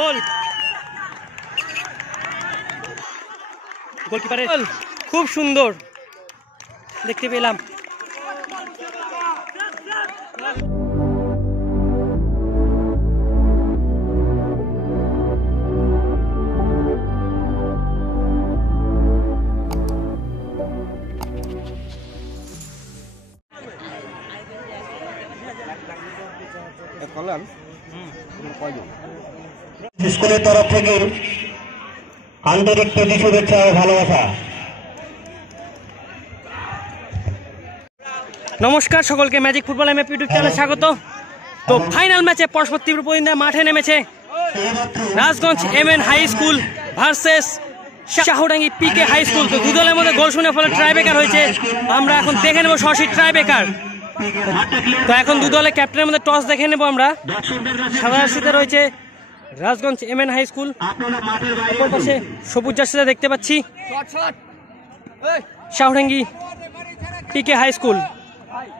গোল, গোলকিপারের খুব সুন্দর দেখতে পেলাম। স্কুলের তরফ থেকে আন্তরিক প্রীতি শুভেচ্ছা ও ভালোবাসা। নমস্কার সকলকে, ম্যাজিক ফুটবল এমএফ ইউটিউব চ্যানেলে স্বাগত। তো ফাইনাল ম্যাচে পরস্পর তীব্র প্রতিদ্বন্দ্বিতায় মাঠে নেমেছে Rajganj MN high school versus Shahdangi PK high school. তো দুই দলের মধ্যে গোল শূন্যের ফলে ট্রাইব্রেকার হয়েছে। আমরা এখন দেখে নেব সরাসরি ট্রাইব্রেকার। তো এখন দু দলের ক্যাপ্টেনের মধ্যে টস দেখে নেব আমরা। সাদা জার্সিতে রয়েছে রাজগঞ্জ এমএন হাই স্কুল, অপর পাশে সবুজ জার্সিতে দেখতে পাচ্ছি শাহডাঙ্গি পিকে হাই স্কুল।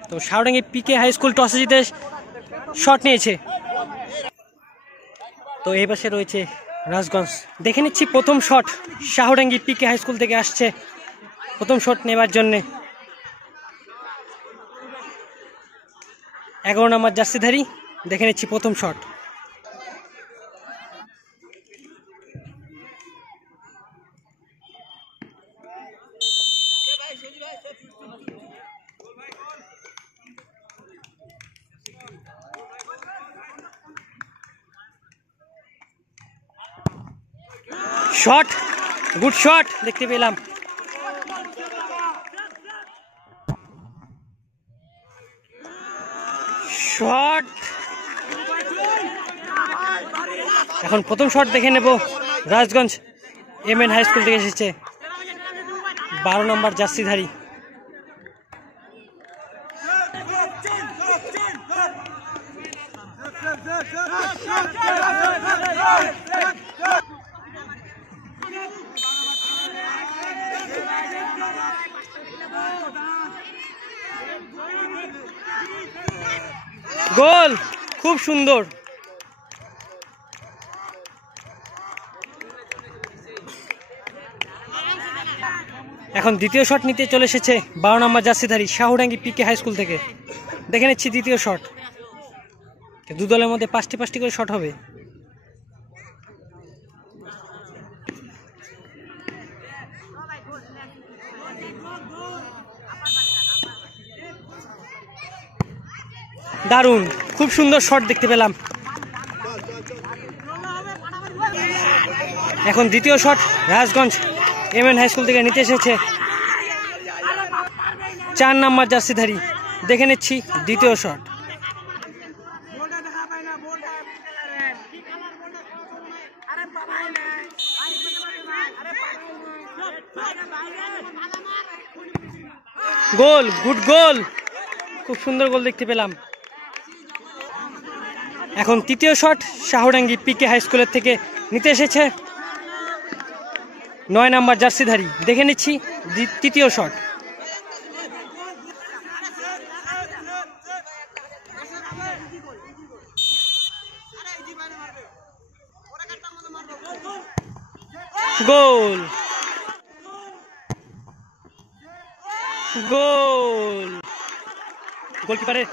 তো শাহডাঙ্গি পিকে হাই স্কুল টসে জিতে শট নিয়েছে। তো এই পাশে রয়েছে রাজগঞ্জ। দেখে নিচ্ছি প্রথম শট শাহডাঙ্গি পিকে হাই স্কুল থেকে আসছে প্রথম শট নেবার জন্যে। 11 নম্বর জার্সিধারী, দেখে নিচ্ছি প্রথম শট। শট, গুড শট দেখতে পেলাম। শট, এখন প্রথম শট দেখে নেব। রাজগঞ্জ এমএন হাই স্কুল থেকে এসেছে 12 নম্বর জার্সিধারী। গোল, খুব সুন্দর। এখন দ্বিতীয় শট নিতে চলে এসেছে 12 নম্বর জার্সিধারী শাহডাঙ্গি পিকে হাই স্কুল থেকে। দেখে নিচ্ছি দ্বিতীয় শট। দু দলের মধ্যে 5টি 5টি করে শট হবে। দারুণ, খুব সুন্দর শট দেখতে পেলাম। এখন দ্বিতীয় shot Rajganj MN high school থেকে নিতে এসেছে 4 নম্বর জার্সিধারী। দেখে নিচ্ছি দ্বিতীয় শট। গোল, গুড গোল, খুব সুন্দর গোল দেখতে পেলাম। এখন তৃতীয় শট শাহডাঙ্গি পিকে হাই স্কুলের থেকে নিতে এসেছে 9 নম্বর জার্সিধারী। দেখে নিচ্ছি তৃতীয় শট। গোল, গোল, গোলকিপারের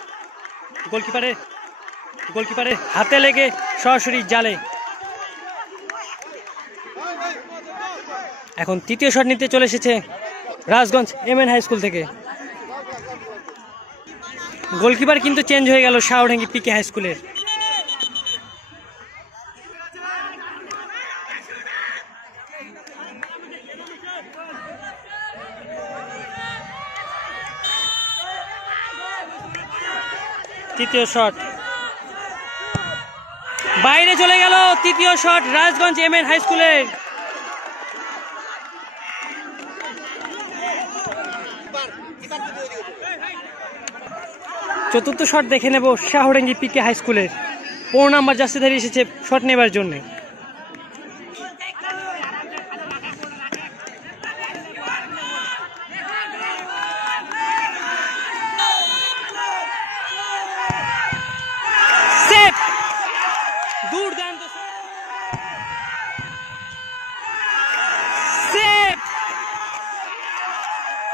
গোলকিপারের গোলকিপারের হাতে লেগে সরাসরি জালে। এখন তৃতীয় শট নিতে চলে এসেছে রাজগঞ্জ এমএন হাই স্কুল থেকে। গোলকিপার কিন্তু চেঞ্জ হয়ে গেল শাহডাঙ্গি পিকে হাই স্কুলের। তৃতীয় শট বাইরে চলে গেল। তৃতীয় শট রাজগঞ্জ এমএন হাই স্কুলের। চতুর্থ শট দেখে নেব শাহডাঙ্গি পিকে হাই স্কুলের। 15 নম্বর জার্সিধারী এসেছে শট নেবার জন্য।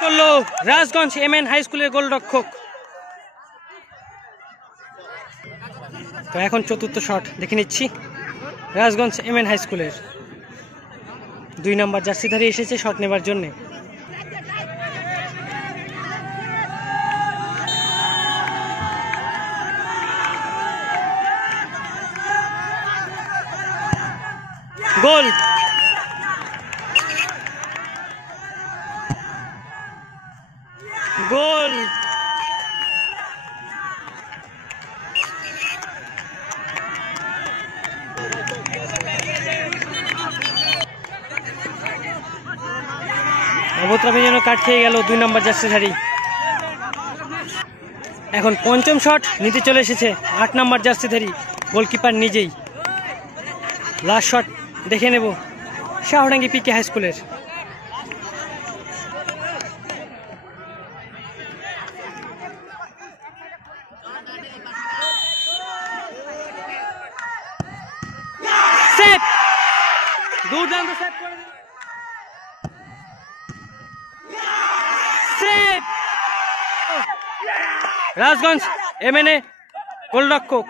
করলো রাজগঞ্জ এমএন হাই স্কুলের গোলরক্ষক। তো এখন চতুর্থ শট দেখে নিচ্ছি রাজগঞ্জ এমএন হাই স্কুলের। 2 নম্বর জার্সিধারী এসেছে শট নেবার জন্য। গোল। গোল। অবতরামী যেন কাট খেয়ে গেল 2 নম্বর জার্সিধারী। এখন পঞ্চম শট নিতে চলে এসেছে 8 নম্বর জার্সিধারী গোলকিপার নিজেই। লাস্ট শট দেখে নেব শাহডাঙ্গি পিকে হাই স্কুলের। সেভ, দুর্দান্ত সেভ করে দিল। সেভ, রাজগঞ্জ এমএনএ গোলরক্ষক।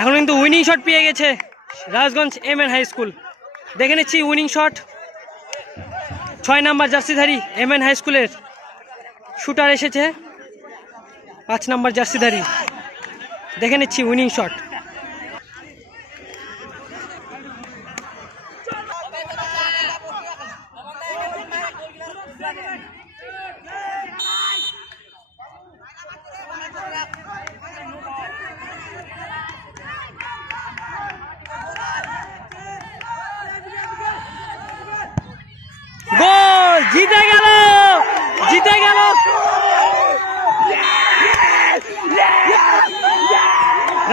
এখন কিন্তু উইনিং শট পেয়ে গেছে রাজগঞ্জ এমএন হাই স্কুল। দেখে নিচ্ছি উইনিং শট 6 নম্বর জার্সিধারী এমএন হাই স্কুলের শুটার এসেছে 5 নম্বর জার্সিধারী। দেখে নিচ্ছি উইনিং শট। গোল, জিতে গেল, জিতে গেল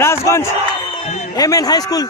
রাজগঞ্জ এমএন হাই স্কুল।